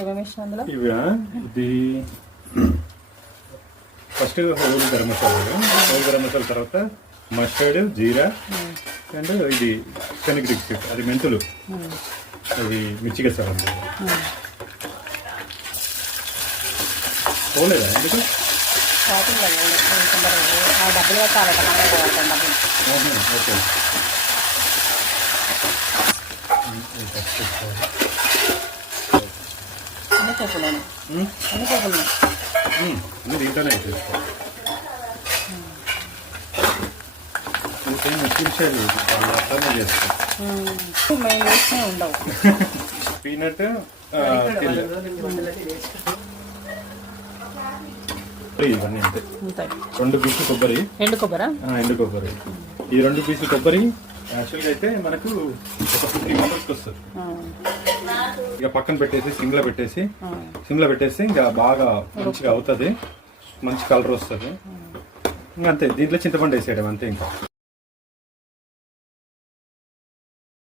ఏమేమి వేసిన అందులో? ఇవి ఇది ఫస్ట్ హోల్ గరం మసాలా తర్వాత మస్టర్డ్, జీరా అండ్ ఇది శనగ అది మెంతులు, అది మిర్చిగా సార్ అండి. పోలేదా ఎందుకు? ఓకే దీంట్లోనే చేసుకో. పీనట్ ఇవన్నీ అంతే. 2 పీసులు కొబ్బరి, ఎండు కొబ్బరి. ఈ 2 పీసులు కొబ్బరి యాక్చువల్గా అయితే మనకు ఒక 50 మెంబర్స్కి వస్తుంది. ఇక పక్కన పెట్టేసి సిమ్లో పెట్టేసి ఇంకా బాగా మంచిగా అవుతుంది, మంచి కలర్ వస్తుంది. ఇంకా అంతే. దీంట్లో చింతపండు వేసేయడం అంతే. ఇంకా